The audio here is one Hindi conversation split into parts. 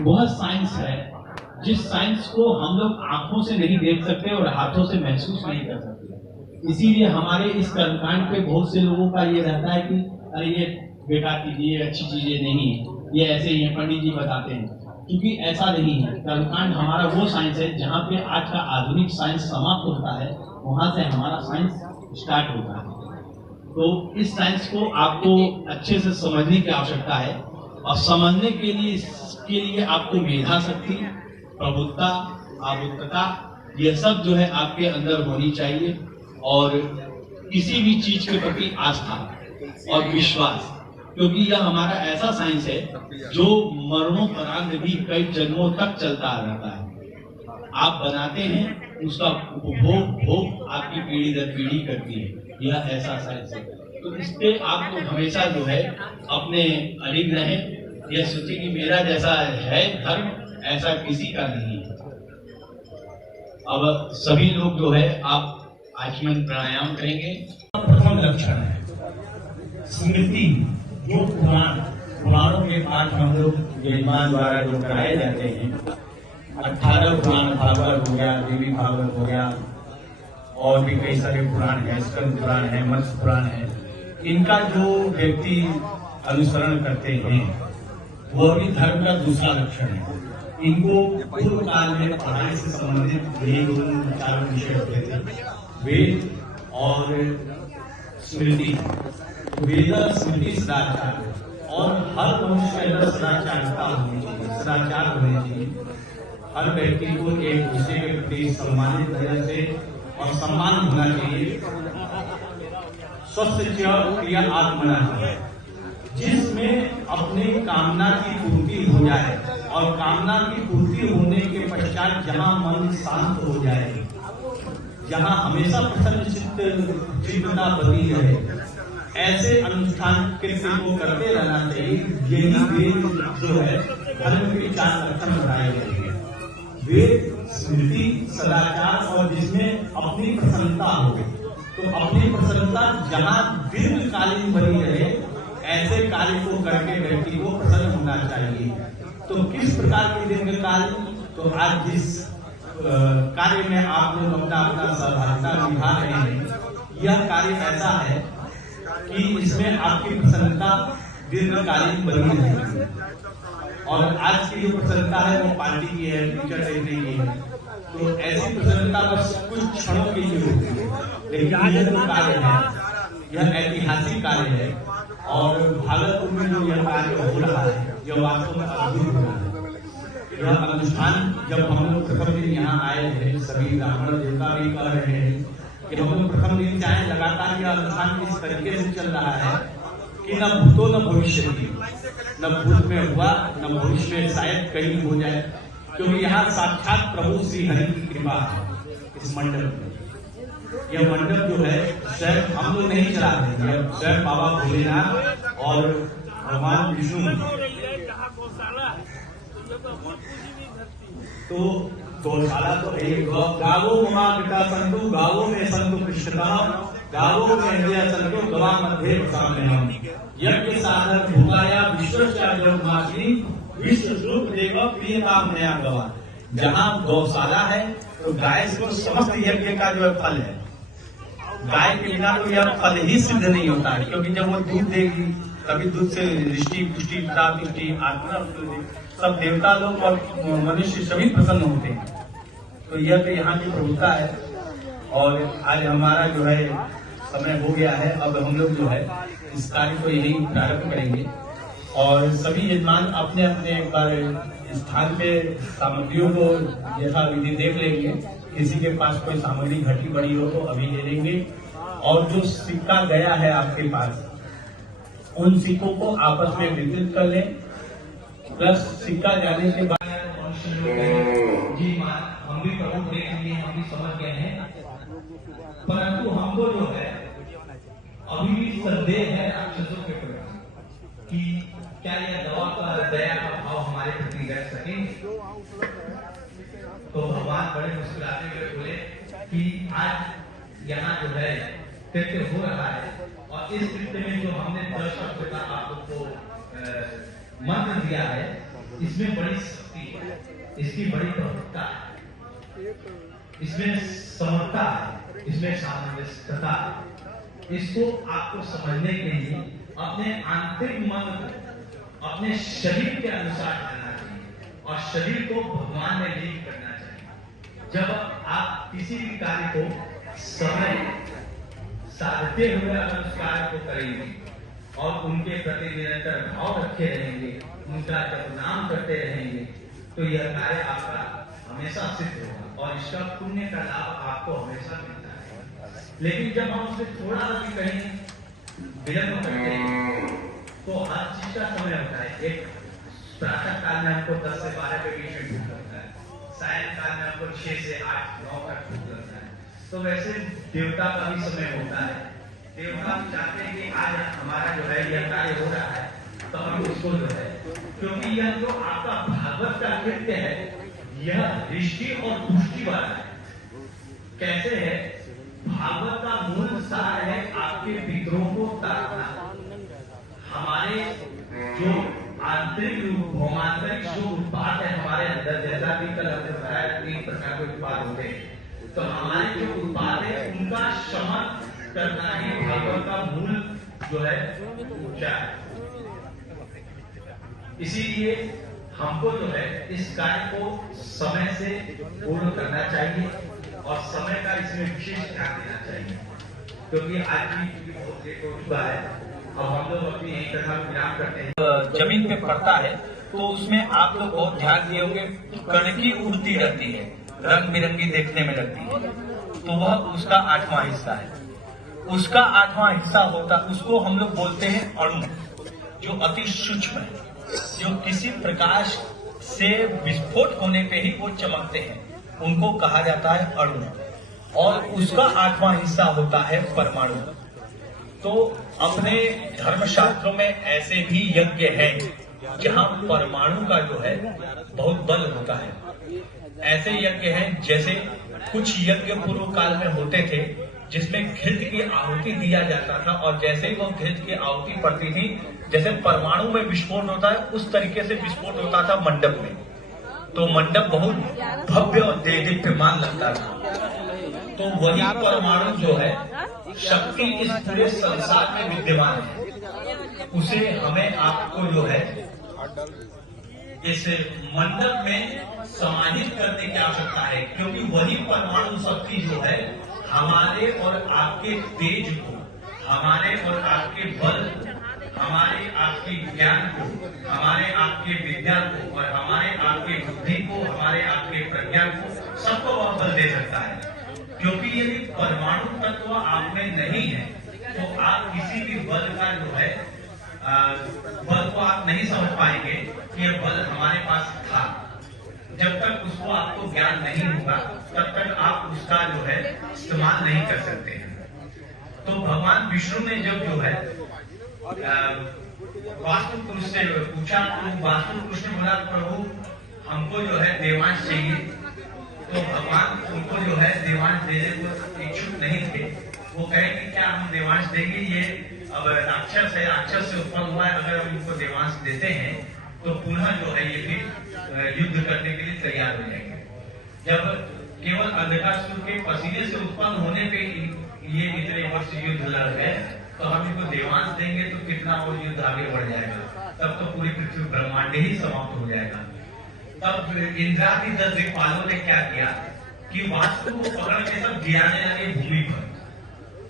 वह साइंस है जिस साइंस को हम लोग आंखों से नहीं देख सकते और हाथों से महसूस नहीं कर सकते। इसीलिए हमारे इस कर्मकांड पे बहुत से लोगों का ये रहता है कि अरे ये बेकार चीजें, अच्छी चीजें नहीं है, ये ऐसे ही है, पंडित जी बताते हैं। क्योंकि ऐसा नहीं है। कर्मकांड हमारा वो साइंस है जहाँ पे आज का आधुनिक साइंस समाप्त होता है, वहां से हमारा साइंस स्टार्ट होता है। तो इस साइंस को आपको अच्छे से समझने की आवश्यकता है और समझने के लिए इसके लिए आपको मेधा शक्ति, प्रबुद्धता, आबुद्धता, यह सब जो है आपके अंदर होनी चाहिए और किसी भी चीज के प्रति आस्था और विश्वास, क्योंकि यह हमारा ऐसा साइंस है जो मरणोपरांत भी कई जन्मों तक चलता रहता है। आप बनाते हैं, उसका उपभोग भोग आपकी पीढ़ी दर पीढ़ी करती है। यह ऐसा साइंस है। तो इस पे आप तो हमेशा जो है अपने अडिग रहें। यह सोचे कि मेरा जैसा है धर्म, ऐसा किसी का नहीं है। अब सभी लोग जो है आप आचमन प्राणायाम करेंगे। प्रथम लक्षण है स्मृति। जो पुराणों के पाठ हम लोग यजमान द्वारा जो कराए जाते हैं, 18 पुराण, भागवत हो गया, देवी भागवत हो गया, और भी कई सारे पुराण है, स्कंद पुराण है, मत्स्य पुराण है, इनका जो व्यक्ति अनुसरण करते हैं वह भी धर्म का दूसरा लक्षण है। इनको पूर्व काल में पढ़ाई से संबंधित यही दोनों चार विषय होते थे, वेद और स्मृति। वेद, स्मृति, सदाचार, और हर मनुष्य के अंदर सदाचारता होनी चाहिए, सदाचार होने चाहिए। हर व्यक्ति को एक दूसरे के प्रति सम्मानित नजर से और सम्मान होना चाहिए। स्वस्थ क्रिया आत्मना है, जिसमें अपनी कामना की पूर्ति हो जाए और कामना की पूर्ति होने के पश्चात जहां मन शांत हो जाए, जहां हमेशा प्रसन्न चित्तता बनी रहे, ऐसे अनुष्ठान कृत्य को करते रहना चाहिए। यही वेद जो है धर्म के चार लक्षण बताए गए हैं। वेद, स्मृति, सदाचार, और जिसमें अपनी प्रसन्नता हो। तो अपनी प्रसन्नता जहां दीर्घकालीन बनी रहे, ऐसे कार्य को करके व्यक्ति को प्रसन्न होना चाहिए। तो किस प्रकार के दीर्घकालीन? तो आज जिस कार्य में आप लोग अपना सहभागिता निभा रहे हैं, यह कार्य ऐसा है कि इसमें आपकी प्रसन्नता दीर्घकालीन बनी रहेगी। और आज की जो प्रसन्नता है वो पार्टी की है, टीचर देखने की है। तो ऐसी प्रसन्नता बस कुछ क्षणों के लिए होती है, लेकिन यह जो कार्य है यह ऐतिहासिक कार्य है। और भागलपुर में जो यह कार्य हो रहा है यह वास्तव में अद्भुत हो रहा है। यह अनुष्ठान जब हम लोग प्रथम दिन यहाँ आए थे, सभी ब्राह्मण देवता भी कह रहे हैं कि हम लोग प्रथम दिन चाहे लगातार यह अनुष्ठान इस तरीके से चल रहा है कि न भूतो न भविष्य की, न भूत में हुआ न भविष्य में शायद कहीं हो जाए, क्योंकि यहाँ साक्षात प्रभु श्री हरि की कृपा है इस मंडप में। यह मंडप जो है स्वयं हम लोग नहीं चला रहे, यह स्वयं बाबा भोलेनाथ और भगवान विष्णु। तो गौशाला तो एक गावो ममा पिता संतु, गावो में संतु कृष्णता, गावो में हृदय संतु, गवा मध्य प्रसाद। यज्ञ साधन भूताया विश्वमासी विश्व रूप देव प्रियता नया गवा। जहाँ गौशाला है तो गाय को समस्त यज्ञ का जो फल है। गाय के बिना तो यह फल ही सिद्ध नहीं होता है, क्योंकि जब वो दूध देगी तभी दूध से दृष्टि पुष्टि पुष्टि आत्मा सब देवता लोग और मनुष्य सभी प्रसन्न होते हैं। तो यह तो यहाँ की प्रभुता है। और आज हमारा जो है समय हो गया है, अब हम लोग जो है इस कार्य को यही प्रारंभ करेंगे और सभी यजमान अपने अपने एक बार स्थान पे सामग्रियों को यथाविधि देख लेंगे। किसी के पास कोई सामग्री घटी बड़ी हो तो अभी ले लेंगे। और जो सिक्का गया है आपके पास, उन सिक्कों को आपस में वितरित कर लें। प्लस सिक्का जाने के बाद जी हम भी प्रभु के लिए हम भी समझ गए हैं, परंतु हमको जो है अभी भी संदेह है राक्षसों के प्रति कि क्या यह दवा का दया का भाव हमारे प्रति रह सके। तो भगवान बड़े मुस्कुराते हुए बोले कि आज यहाँ जो है कृत्य हो रहा है और इस कृत्य में जो हमने दर्शक होता आप लोग को मंत्र दिया है, इसमें बड़ी शक्ति है, इसकी बड़ी प्रभुता है, इसमें समता है, इसमें सामंजस्यता है। इसको आपको समझने के लिए अपने आंतरिक मन को अपने शरीर के अनुसार करना चाहिए और शरीर को भगवान में लीन करना चाहिए। जब आप किसी भी कार्य को समय साधते हुए अगर उस कार्य को करेंगे और उनके प्रति निरंतर भाव रखे रहेंगे, उनका जब नाम करते रहेंगे, तो यह कार्य आपका हमेशा सिद्ध होगा और इसका पुण्य का लाभ आपको हमेशा मिलता है। लेकिन जब हम उससे थोड़ा भी कहीं विलंब करते हैं तो हर चीज का समय होता है। एक प्रातः काल में हमको 10 से 12 के बीच में भूख लगता है, सायं काल में हमको 6 से 8 9 तक भूख लगता है। तो वैसे देवता का भी समय होता है। देवता चाहते हैं कि आज हमारा जो है यह कार्य हो रहा है, तो हम इसको जो है, क्योंकि यह जो आपका भागवत का कृत्य है यह दृष्टि और पुष्टि वाला है। कैसे है? भागवत का मूल सार है आपके पितरों को तारना। हमारे जो आंतरिक भौमांतरिक जो उत्पाद है हमारे अंदर, जैसा कि कल हमने बताया 3 प्रकार के उत्पाद होते हैं, तो हमारे जो उत्पाद है उनका शमन करना ही भागवत का मूल जो है ऊर्जा है। इसीलिए हमको जो है इस कार्य को समय से पूर्ण करना चाहिए और समय का इसमें विशेष ध्यान देना चाहिए, क्योंकि आज भी बहुत लेट हो चुका है। अब हम लोग अपनी एक तरह विराम करते हैं। जमीन पे पड़ता है तो उसमें आप लोग बहुत ध्यान दिए होंगे, कणकी उड़ती रहती है, रंग बिरंगी देखने में लगती है, तो वह उसका 8वां हिस्सा है। उसका 8वां हिस्सा होता, उसको हम लोग बोलते हैं अणु, जो अति सूक्ष्म है, जो किसी प्रकाश से विस्फोट होने पे ही वो चमकते हैं, उनको कहा जाता है अणु। और उसका 8वां हिस्सा होता है परमाणु। तो अपने धर्मशास्त्रों में ऐसे भी यज्ञ हैं जहां परमाणु का जो है बहुत बल होता है। ऐसे यज्ञ हैं, जैसे कुछ यज्ञ पूर्व काल में होते थे जिसमें घृत की आहुति दिया जाता था, और जैसे ही वो घृत की आहुति पड़ती थी, जैसे परमाणु में विस्फोट होता है उस तरीके से विस्फोट होता था मंडप में। तो मंडप बहुत भव्य और देदीप्यमान लगता था। तो वही परमाणु जो है शक्ति इस पूरे संसार में विद्यमान है, उसे हमें आपको जो है इस मंडप में समाहित करने की आवश्यकता है, क्योंकि वही परमाणु शक्ति जो है हमारे और आपके तेज को, हमारे और आपके बल, हमारे आपके ज्ञान को, हमारे आपके विद्या को और हमारे आपके बुद्धि को, हमारे आपके प्रज्ञा को, सबको वह बल दे सकता है। क्योंकि यदि परमाणु तत्व आप में नहीं है तो आप किसी भी बल का जो है बल को आप नहीं समझ पाएंगे कि यह बल हमारे पास था। जब तक उसको आपको ज्ञान नहीं होगा तब तक आप उसका जो है इस्तेमाल नहीं कर सकते हैं। तो भगवान विष्णु ने जब जो है वास्तु पुरुष से पूछा, तो वास्तु पुरुष ने बोला प्रभु हमको जो है देवांश चाहिए। तो भगवान उनको जो है देवांश देने को इच्छुक नहीं थे। वो कहे कि क्या हम देवांश देंगे, ये अब राक्षस है, राक्षस से उत्पन्न हुआ है, अगर हम इनको देवांश देते हैं तो पुनः जो है ये फिर युद्ध करने के लिए तैयार हो जाएंगे। जब केवल अंधकासुर के पसीने से उत्पन्न होने पे ये इतने वर्ष युद्ध लड़ गए, तो हम इनको देवांश देंगे तो कितना वो युद्ध आगे बढ़ जाएगा, तब तो पूरी पृथ्वी ब्रह्मांड ही समाप्त हो जाएगा। तब इंद्रादि 10 दिक्पालों ने क्या किया कि वास्तु को पकड़ के सब गिराने लगे भूमि पर।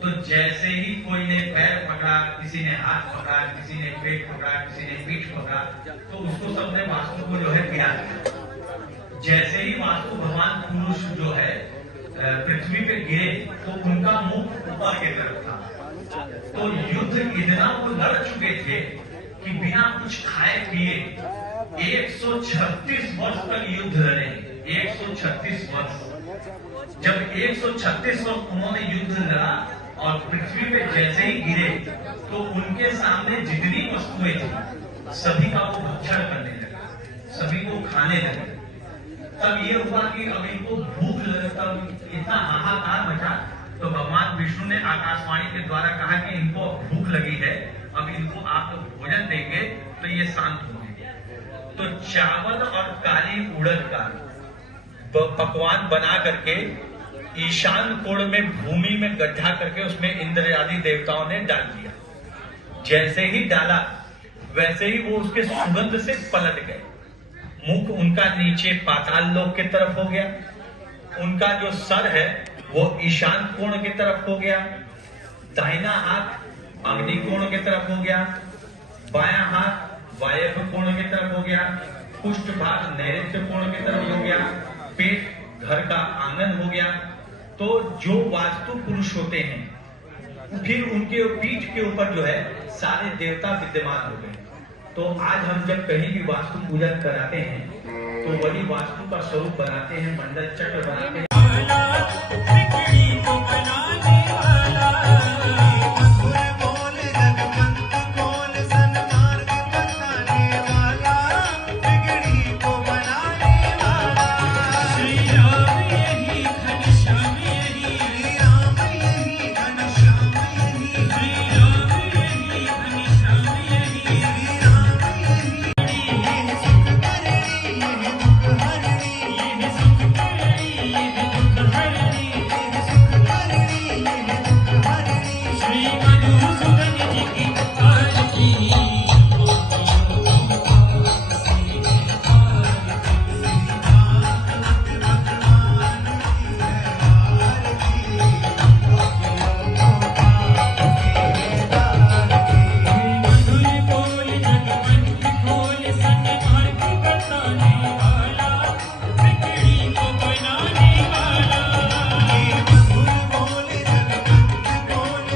तो जैसे ही कोई ने पैर पकड़ा, किसी ने हाथ पकड़ा, किसी ने पेट पकड़ा, किसी ने पीठ पकड़ा, तो उसको सबने वास्तु को जो है गिरा दिया। जैसे ही वास्तु भगवान पुरुष जो है पृथ्वी पे गिरे तो उनका मुख ऊपर की तरफ था। तो युद्ध इतना वो लड़ चुके थे कि बिना कुछ खाए पिए 136 वर्ष तक युद्ध लड़े। 136 वर्ष। जब 136 वर्ष उन्होंने युद्ध लड़ा और पृथ्वी पे जैसे ही गिरे तो उनके सामने जितनी वस्तुएं थी सभी का वो भक्षण करने लगे, सभी को खाने लगे। तब ये हुआ कि अब इनको भूख लगे, तब इतना हाहाकार मचा। तो भगवान विष्णु ने आकाशवाणी के द्वारा कहा कि इनको भूख लगी है, अब इनको आप भोजन देंगे तो ये शांत होंगे। तो चावल और काली उड़द का पकवान बना करके ईशान कोण में भूमि में गड्ढा करके उसमें इंद्र आदि देवताओं ने डाल दिया। जैसे ही डाला वैसे ही वो उसके सुगंध से पलट गए। मुख उनका नीचे पाताल लोक की तरफ हो गया, उनका जो सर है वो ईशान कोण की तरफ हो गया, दाहिना हाथ अग्नि कोण की तरफ हो गया, बायां हाथ वायव्य कोण की तरफ हो गया, पुष्ट भाग नैऋत्य कोण की तरफ हो गया, पेट घर का आंगन हो गया। तो जो वास्तु पुरुष होते हैं फिर उनके पीठ के ऊपर जो है सारे देवता विद्यमान हो गए। तो आज हम जब कहीं भी वास्तु पूजन कराते हैं तो वही वास्तु का स्वरूप बनाते हैं, मंडल चक्र बनाते हैं।